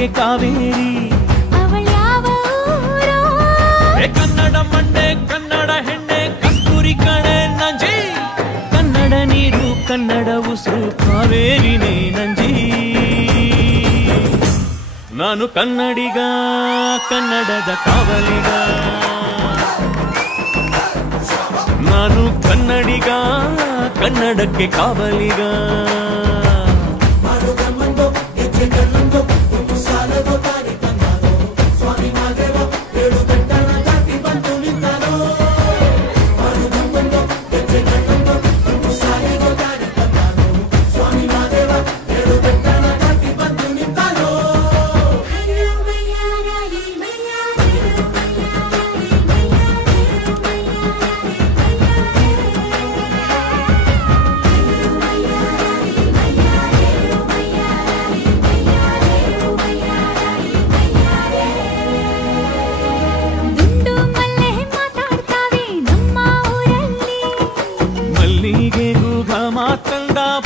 ಕಣ್ಣೊಳಗೆ ಕಾವೇರಿ ಅವಳ್ಯಾವ ಊರೋ ಕನ್ನಡ ಮಂಡೆ ಕನ್ನಡ ಹೆಣ್ಣೆ ಕಸ್ತೂರಿ ಕಣೆ ನಂಜಿ ಕನ್ನಡ ನೀರು ಕನ್ನಡ ಉಸಿರು ಕಾವೇರಿನೇ ನಂಜಿ ನಾನು ಕನ್ನಡಿಗ ಕನ್ನಡದ ಕಾವಲಿಗ ನಾನು ಕನ್ನಡಿಗ ಕನ್ನಡಕ್ಕೆ ಕಾವಲಿಗ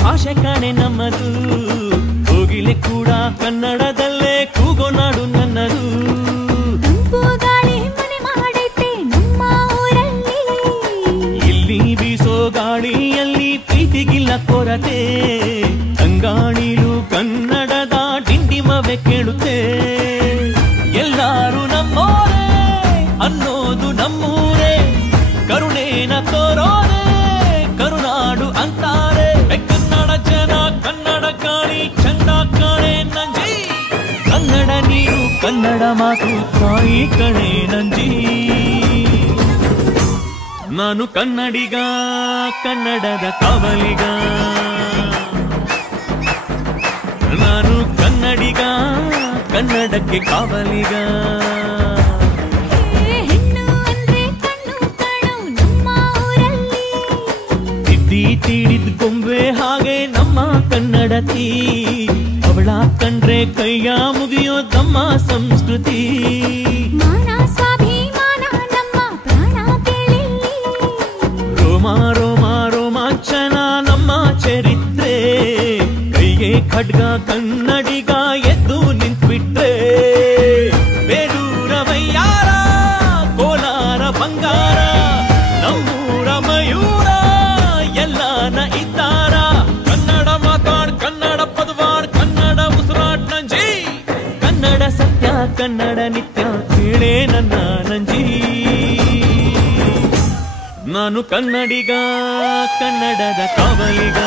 ಭಾಷೆ ಕಾಣೆ ನಮ್ಮದು ಹೋಗಿಲೆ ಕೂಡ ಕನ್ನಡದಲ್ಲೇ ಕೂಗೋ ನಾಡು ನನ್ನದು ತಂಪು ಗಾಳಿ ಮನೆ ಮಾಡೈತೆ ನಮ್ಮ ಊರಲ್ಲಿ ಇಲ್ಲಿ ಬೀಸೋ ಗಾಳಿಯಲ್ಲಿ ಪ್ರೀತಿಗಿಲ್ಲ ಕೊರತೆ ಅಂಗಾಣಿಲು ಕನ್ನಡದ ಡಿಂಡಿಮವೆ ಕೇಳುತ್ತೆ ಎಲ್ಲಾರು ನಮ್ಮೋರೇ ಅನ್ನೋದು ನಮ್ಮೂರೇ ಕರುಣೇನ ತೋರೋರೆ ಕರುನಾಡು ಅಂತಾರೆ ಕನ್ನಡ ಜನ ಕನ್ನಡ ಗಾಳಿ ಚಂದ ಕಾಣೆ ನಂಜಿ ಕನ್ನಡ ನೀರು ಕನ್ನಡ ಮಾತು ತಾಯಿ ಕಣೆ ನಂಜಿ ನಾನು ಕನ್ನಡಿಗ ಕನ್ನಡದ ಕಾವಲಿಗ ನಾನು ಕನ್ನಡಿಗ ಕನ್ನಡಕ್ಕೆ ಕಾವಲಿಗ ತೀಡಿದ ಗೊಂಬೆ ಹಾಗೆ ನಮ್ಮ ಕನ್ನಡತಿ ಅವಳ ಕಂಡ್ರೆ ಕೈಯ ಮುಗಿಯೋ ನಮ್ಮ ಸಂಸ್ಕೃತಿ ಮಾನ ಸ್ವಾಭಿಮಾನ ನಮ್ಮ ಪ್ರಾಣ ಕೇಳಿಲ್ಲಿ ರೋಮ ರೋಮ ರೋಮಾಂಚನ ನಮ್ಮ ಚರಿತ್ರೆ ಕೈಗೆ ಖಡ್ಗ ಕನ್ನಡಿಗ ಎದ್ದು ನಿಂತ್ಬಿಟ್ರೆ ಬೇಲೂರ ವಯ್ಯಾರ ಕೋಲಾರ ಬಂಗಾರ ನಮ್ಮೂರ ಮಯೂರ ಎಲ್ಲಾನ ಇದ್ದಾರ ಕನ್ನಡ ಮಾತಾಡ್ ಕನ್ನಡ ಪದವಾಡ್ ಕನ್ನಡ ಉಸಿರಾಡ್ ನಂಜಿ ಕನ್ನಡ ಸತ್ಯ ಕನ್ನಡ ನಿತ್ಯ ಕೇಳೇ ನನ್ನ ನಂಜಿ ನಾನು ಕನ್ನಡಿಗ ಕನ್ನಡದ ಕಾವಲಿಗ